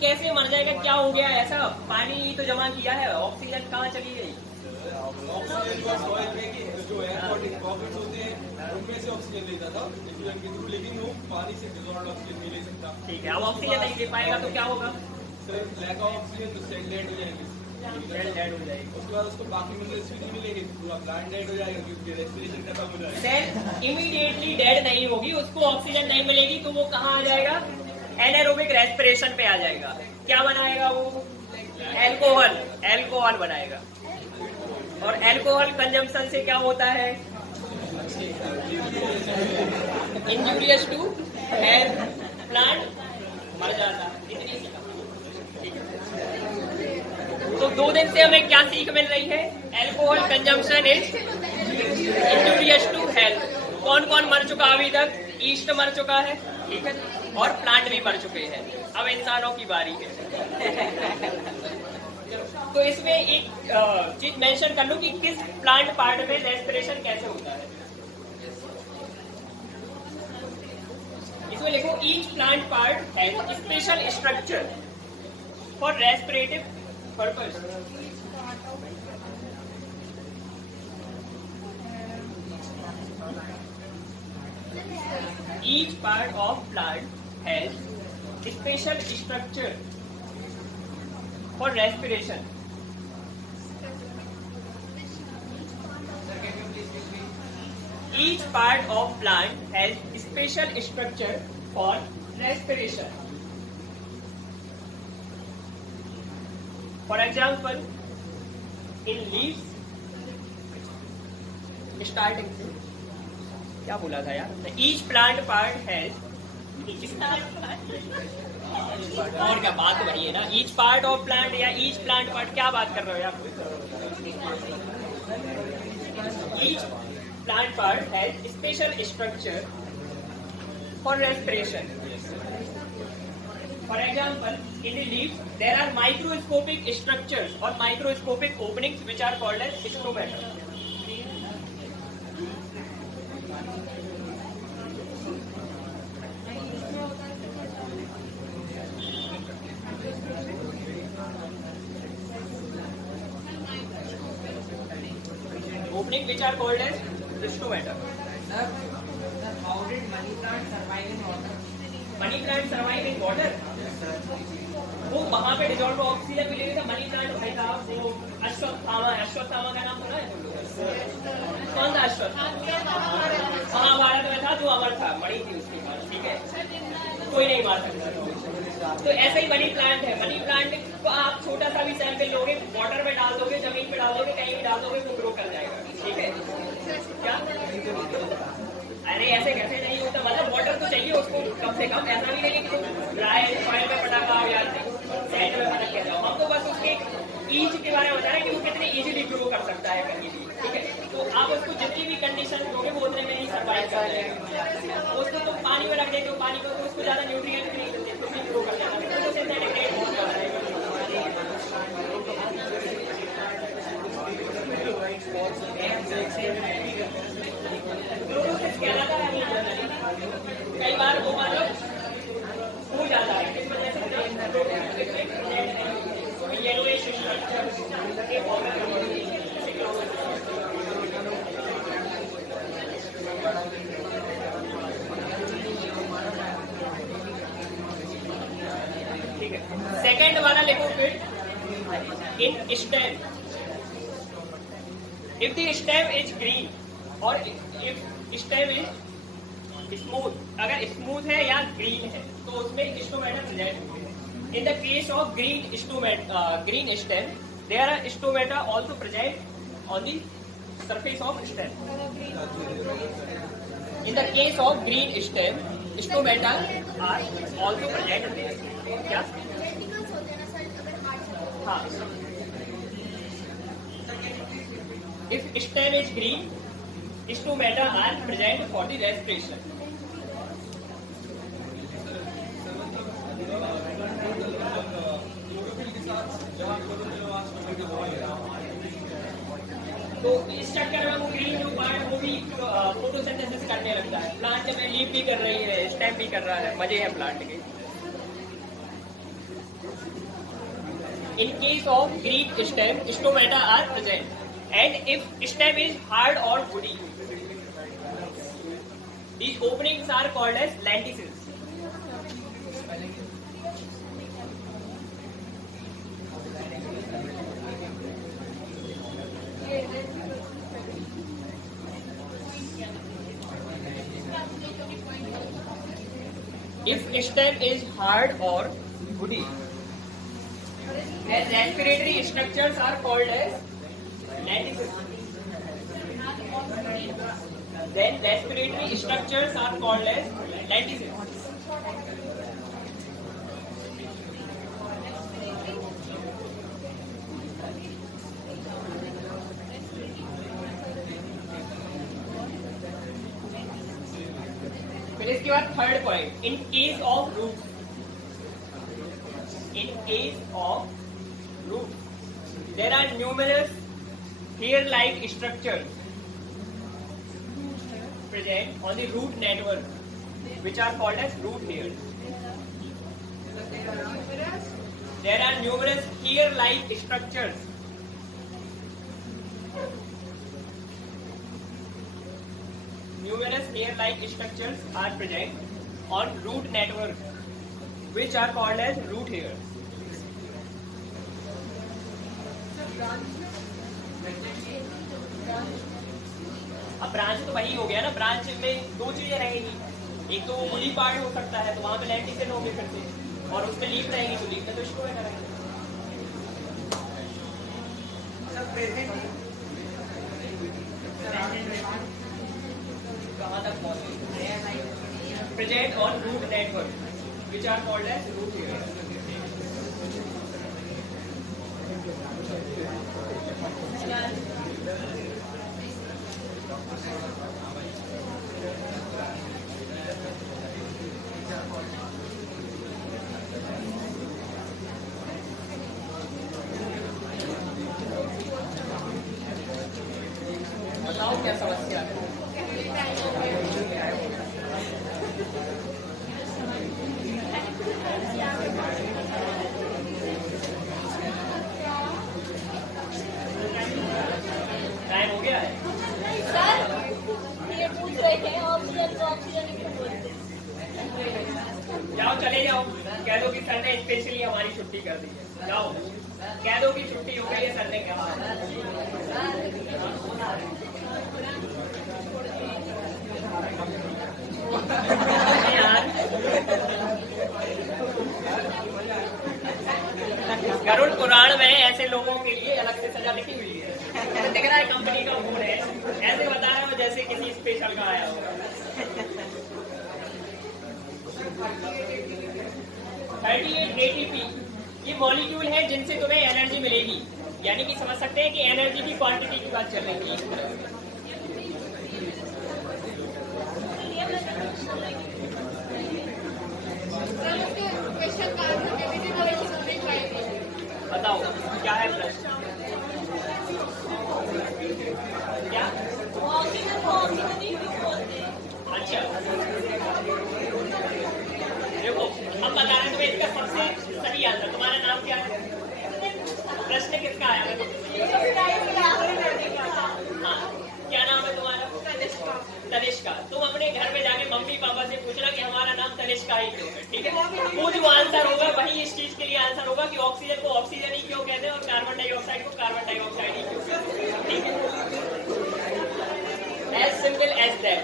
कैसे मर जाएगा, क्या हो गया ऐसा? पानी तो जमा किया है, ऑक्सीजन कहाँ चली गई? ऑक्सीजन जो है पॉकेट्स होते हैं उनमें से ऑक्सीजन लेता था इंफ्लुएंस के थ्रू, लेकिन वो पानी से डिसॉल्व ऑक्सीजन नहीं ले सकता। ठीक है, अब ऑक्सीजन नहीं ले पाएगा तो क्या होगा? सर लैक ऑफ ऑक्सीजन तो सेल डेड हो जाएंगे, सेल डेड हो जाएगी। उसके बाद उसको बाकी मिनरल्स भी नहीं मिलेंगे, पूरा प्लांट डेड हो जाएगा क्योंकि रेस्पिरेशन खत्म हो जाएगा। सेल इमीडिएटली डेड नहीं होगी, उसको ऑक्सीजन नहीं मिलेगी तो वो कहाँ आ जाएगा? एनारोबिक रेस्पिरेशन पे आ जाएगा। क्या बनाएगा वो? एल्कोहल, एल्कोहल बनाएगा। और एल्कोहल कंजम्पशन से क्या होता है? इंजूरियस टू हेल्थ, प्लांट मर जाता है। इतनी सी ठीक है। तो 2 दिन से हमें क्या सीख मिल रही है? Alcohol consumption is injurious to health. कौन कौन मर चुका अभी तक? ईस्ट मर चुका है, ठीक है, और प्लांट भी मर चुके हैं। अब इंसानों की बारी है। तो इसमें एक चीज मेंशन कर लूं कि किस प्लांट पार्ट में रेस्पिरेशन कैसे होता है। इसमें लिखो each plant part has special structure for respirative purpose. Each part of plant has special structure for respiration. Each part of plant has special structure for respiration. For example, in leaves, starting से क्या बोला था यार? Each plant part has, और क्या बात वही है ना, ईच पार्ट ऑफ प्लांट या ईच प्लांट पार्ट, क्या बात कर रहे हो यार? Each plant part has special structure for respiration. For example, in the leaves there are microscopic structures or microscopic openings which are called as stomata. Opening which are called as stomata. Sir, how did money plant survive in water? Money plant survive in water. वो वहां पे dissolve oxygen मिलेगी था. Money plant भाई साहब वो अश्वत्थामा है. अश्वत्थामा का नाम सुना है तुम लोग? कौन था अश्वत्थामा? महाभारत में था, जो अमर था, मणि थी उसके पास, ठीक है, कोई नहीं मार सकता. तो ऐसा ही मनी प्लांट है. मनी प्लांट को आप छोटा सा भी सैंपल लोगे, वाटर में डाल दोगे, जमीन पे डाल दोगे, कहीं भी डाल दोगे, वो ग्रो कर जाएगा. ठीक है क्या? अरे ऐसे कैसे नहीं होता, मतलब वाटर तो चाहिए उसको कम से कम. ऐसा भी नहीं कि ड्राई सॉइल में पटाखा हो या सैंड में पटक के जाओ. हमको बस उसके ईज के बारे में बता रहे हैं कि वो कितने इजीली ग्रो कर सकता है कहीं भी. ठीक है, तो आप उसको जितनी भी कंडीशन दोगे वो उतने में ही सर्वाइव कर जाएगा. उसको तो पानी में रख देते हो, पानी को तो उसको ज्यादा न्यूट्रिएंट नहीं देते, तो भी ग्रो कर जाएगा. सेकेंड वाला लिखो फिर in stem, if the stem is green और इफ स्टेम इज स्मूथ, अगर स्मूथ है या ग्रीन है तो उसमें स्टोमेटा प्रेजेंट होंगे। In the case of green stem there are stomata also present on the surface of stem. In the case of green stem stomata are also present. क्या? हाँ, if stem is green, stomata are present for the respiration. तो इस चक्कर में वो green जो part वो भी फोटोसिंथेसिस करने लगता है। प्लांट में लीफ भी कर रही है, स्टेम भी कर रहा है, मजे हैं प्लांट के। In case of green stem, stomata are present, and if stem is hard or woody, these openings are called as lenticels. If stem is hard or woody, then respiratory structures are called as lenticels. Then respiratory structures are called as lenticels. फिर इसके बाद third point, in case of root, in case of root, there are numerous hair-like structures present on the root network, which are called as root hairs. There are numerous hair-like structures are present on root network, which are called as root hairs. अब branch तो वही हो गया ना, branch में दो चीजें रहेगी, एक तो वुडी पार्ट हो सकता है तो वहां पे लेंटिसल होंगे फिर से, और उस पर लीफ रहेगी तो लीफ में तो स्टोमेटा रहेगा। कहाँ तक पहुंचे? Present on root network, which are called as root hairs. बताओ क्या समस्या है? टाइम हो गया है? सर, ये पूछ रहे थे ऑक्सीजन को ऑक्सीजन क्यों बोलते हैं? जाओ चले जाओ, कह दो कि सर ने स्पेशली हमारी छुट्टी कर दी है। जाओ कह दो कि छुट्टी हो गई है, सर ने कहा। यार गरुड़ पुराण में ऐसे लोगों के लिए अलग से सजा लिखी हुई है। दिख रहा है कंपनी का मूड है, ऐसे बता रहा हूँ जैसे किसी स्पेशल का आया होगा। 38 ATP ये मॉलिक्यूल है जिनसे तुम्हें एनर्जी मिलेगी, यानी कि समझ सकते हैं कि एनर्जी की क्वांटिटी की बात चल रही है। बताओ क्या है प्रश्न? क्या? अच्छा देखो हम बता रहे हैं तुम्हें इसका सबसे सही आंसर। तुम्हारा नाम क्या है? प्रश्न किसका आया? हाँ क्या नाम है तुम्हारा? तनिष्का। तुम अपने घर में जाके मम्मी पापा से पूछना कि हमारा नाम तनिष्का ही क्यों है, ठीक है? वो जो आंसर होगा वही इस चीज के लिए ऑटोमेटिकली आंसर होगा कि ऑक्सीजन को ऑक्सीजन ही क्यों कहते हैं और कार्बन डाइऑक्साइड को कार्बन डाइऑक्साइड ही क्यों कहते हैं। ठीक है, एज सिंपल एज दैट।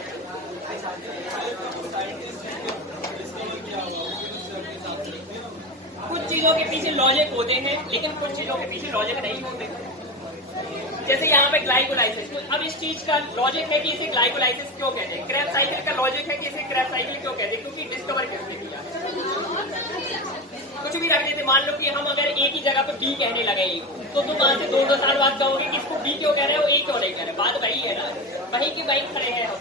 कुछ चीजों के पीछे लॉजिक होते हैं, लेकिन कुछ चीजों के पीछे लॉजिक नहीं होते। जैसे यहाँ पे ग्लाइकोलाइसिस, तो अब इस चीज का लॉजिक है कि इसे ग्लाइकोलाइसिस क्यों कहते हैं। क्रैब साइकिल का लॉजिक है कि इसे क्रैब साइकिल क्यों कहते हैं, क्योंकि डिस्कवर किसने किया। कुछ भी रख देते, मान लो कि हम अगर एक ही जगह पे बी कहने लगे तो तुम वहां से 2 साल बाद कहोगे कि इसको बी क्यों कह रहे हो, ए क्यों नहीं कह रहे। बात वही है ना, वही की वही खड़े हैं हम।